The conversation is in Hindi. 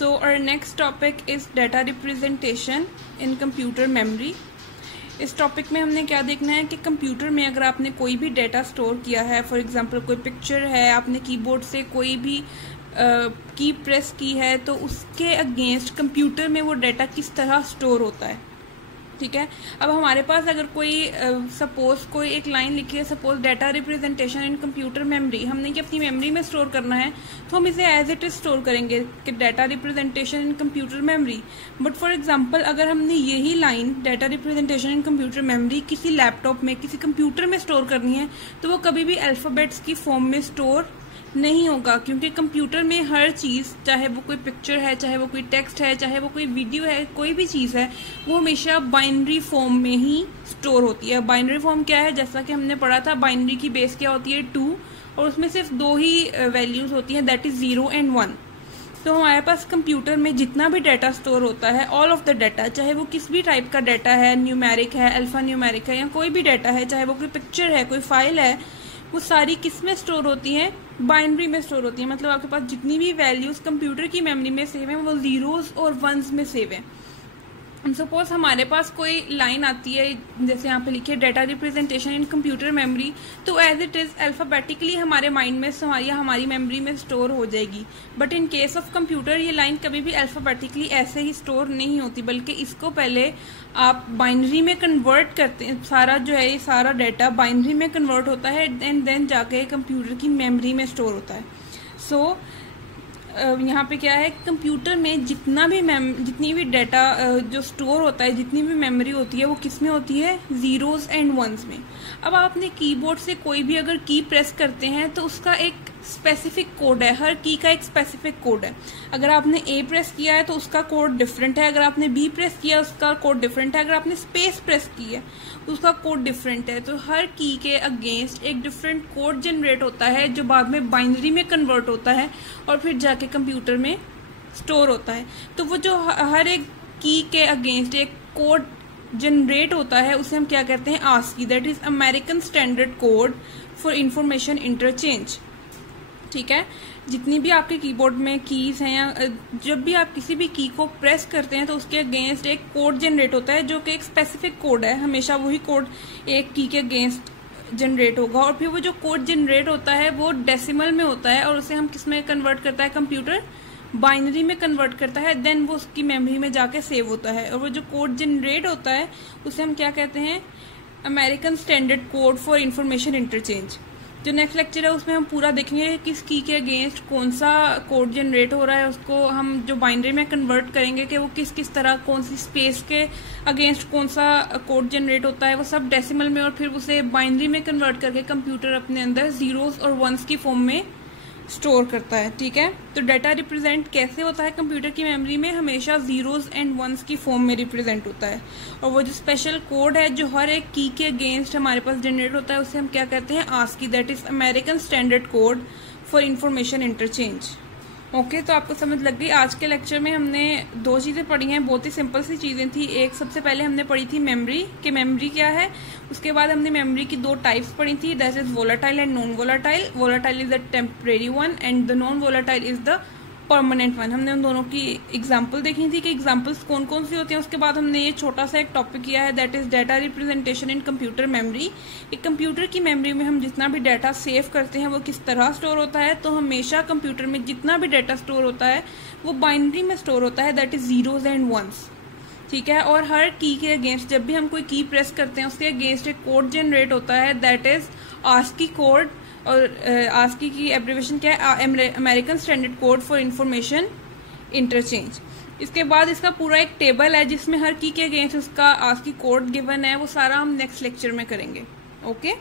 So our next topic is data representation in computer memory. इस टॉपिक में हमने क्या देखना है कि कंप्यूटर में अगर आपने कोई भी डेटा स्टोर किया है, फॉर एग्जांपल कोई पिक्चर है, आपने कीबोर्ड से कोई भी की प्रेस की है, तो उसके अगेंस्ट कंप्यूटर में वो डेटा किस तरह स्टोर होता है। ठीक है, अब हमारे पास अगर कोई सपोज कोई एक लाइन लिखी है, suppose data representation in computer memory, हमने कि अपनी मेमोरी में स्टोर करना है, तो हम इसे एज इट इज स्टोर करेंगे कि data representation in computer memory. But for example अगर हमने यही line data representation in computer memory किसी लैपटॉप में, किसी कंप्यूटर में स्टोर करनी है, तो वो कभी भी अल्फ़ाबेट्स की फॉर्म में स्टोर नहीं होगा, क्योंकि कंप्यूटर में हर चीज़, चाहे वो कोई पिक्चर है, चाहे वो कोई टेक्स्ट है, चाहे वो कोई वीडियो है, कोई भी चीज़ है, वो हमेशा बाइनरी फॉर्म में ही स्टोर होती है। बाइनरी फॉर्म क्या है, जैसा कि हमने पढ़ा था, बाइनरी की बेस क्या होती है 2, और उसमें सिर्फ 2 ही वैल्यूज़ होती हैं, दैट इज़ 0 and 1। तो हमारे पास कंप्यूटर में जितना भी डाटा स्टोर होता है, ऑल ऑफ द डाटा, चाहे वो किस भी टाइप का डाटा है, न्यूमेरिक है, अल्फा न्यूमेरिक है, या कोई भी डाटा है, चाहे वो कोई पिक्चर है, कोई फाइल है, वो सारी किस में स्टोर होती हैं, बाइनरी में स्टोर होती है। मतलब आपके पास जितनी भी वैल्यूज़ कंप्यूटर की मेमोरी में सेव हैं, वो जीरोस और वंस में सेव हैं। सपोज हमारे पास कोई लाइन आती है, जैसे यहाँ पे लिखी है data representation in computer memory, तो एज इट इज़ अल्फ़ाबेटिकली हमारे माइंड में या हमारी मेमोरी में स्टोर हो जाएगी। But in case of computer ये लाइन कभी भी अल्फ़ाबेटिकली ऐसे ही स्टोर नहीं होती, बल्कि इसको पहले आप बाइनरी में कन्वर्ट करते हैं। सारा जो है, ये सारा डाटा बाइनरी में कन्वर्ट होता है एंड देन जाके कंप्यूटर की मेमोरी में स्टोर होता है। सो यहाँ पे क्या है, कंप्यूटर में जितनी भी डाटा जो स्टोर होता है, जितनी भी मेमोरी होती है, वो किस में होती है, जीरोस एंड वंस में। अब आपने कीबोर्ड से कोई भी अगर की प्रेस करते हैं, तो उसका एक स्पेसिफिक कोड है, हर की का एक स्पेसिफिक कोड है। अगर आपने ए प्रेस किया है तो उसका कोड डिफरेंट है, अगर आपने बी प्रेस किया उसका कोड डिफरेंट है, अगर आपने स्पेस प्रेस की है उसका कोड डिफरेंट है। तो हर की के अगेंस्ट एक डिफरेंट कोड जनरेट होता है, जो बाद में बाइनरी में कन्वर्ट होता है और फिर जाके कंप्यूटर में स्टोर होता है। तो वो जो हर एक की के अगेंस्ट एक कोड जनरेट होता है, उसे हम क्या कहते हैं, ASCII, that is American standard code for information interchange. ठीक है, जितनी भी आपके कीबोर्ड में कीज हैं, या जब भी आप किसी भी की को प्रेस करते हैं, तो उसके अगेंस्ट एक कोड जनरेट होता है, जो कि एक स्पेसिफिक कोड है। हमेशा वही कोड एक की के अगेंस्ट जनरेट होगा, और फिर वो जो कोड जनरेट होता है वो डेसिमल में होता है, और उसे हम किस में कन्वर्ट करता है, कंप्यूटर बाइनरी में कन्वर्ट करता है, देन वो उसकी मेमोरी में जाके सेव होता है। और वो जो कोड जनरेट होता है उसे हम क्या कहते हैं, American standard code for information interchange. जो नेक्स्ट लेक्चर है उसमें हम पूरा देखेंगे किस की के अगेंस्ट कौन सा कोड जनरेट हो रहा है, उसको हम जो बाइनरी में कन्वर्ट करेंगे कि वो किस किस तरह, कौन सी स्पेस के अगेंस्ट कौन सा कोड जनरेट होता है, वो सब डेसिमल में, और फिर उसे बाइनरी में कन्वर्ट करके कंप्यूटर अपने अंदर जीरोस और वंस की फॉर्म में स्टोर करता है। ठीक है, तो डाटा रिप्रेजेंट कैसे होता है कंप्यूटर की मेमोरी में, हमेशा जीरोस एंड वंस की फॉर्म में रिप्रेजेंट होता है। और वो जो स्पेशल कोड है जो हर एक की के अगेंस्ट हमारे पास जनरेट होता है, उसे हम क्या कहते हैं, ASCII, that is American standard code for information interchange. Okay, तो आपको समझ लग गई। आज के लेक्चर में हमने 2 चीज़ें पढ़ी हैं, बहुत ही सिंपल सी चीज़ें थी। एक, सबसे पहले हमने पढ़ी थी मेमोरी, कि मेमोरी क्या है। उसके बाद हमने मेमोरी की 2 टाइप्स पढ़ी थी, that is volatile and non volatile. Volatile is the temporary one and the non volatile is the permanent one. हमने उन दोनों की एग्जाम्पल देखी थी कि एग्जाम्पल्स कौन कौन सी होती हैं। उसके बाद हमने ये छोटा सा एक टॉपिक किया है, that is data representation in computer memory. एक कंप्यूटर की मेमोरी में हम जितना भी डाटा सेव करते हैं वो किस तरह स्टोर होता है। तो हमेशा कंप्यूटर में जितना भी डाटा स्टोर होता है वो बाइनरी में स्टोर होता है, that is zeros and ones. ठीक है, और हर की के अगेंस्ट जब भी हम कोई की प्रेस करते हैं उसके अगेंस्ट एक कोड जनरेट होता है, दैट इज आस्की कोड। और आस्की की एब्रिविएशन क्या है, American standard code for information interchange. इसके बाद इसका पूरा एक टेबल है जिसमें हर की के अगेंस्ट उसका आस्की कोड गिवन है, वो सारा हम नेक्स्ट लेक्चर में करेंगे। ओके।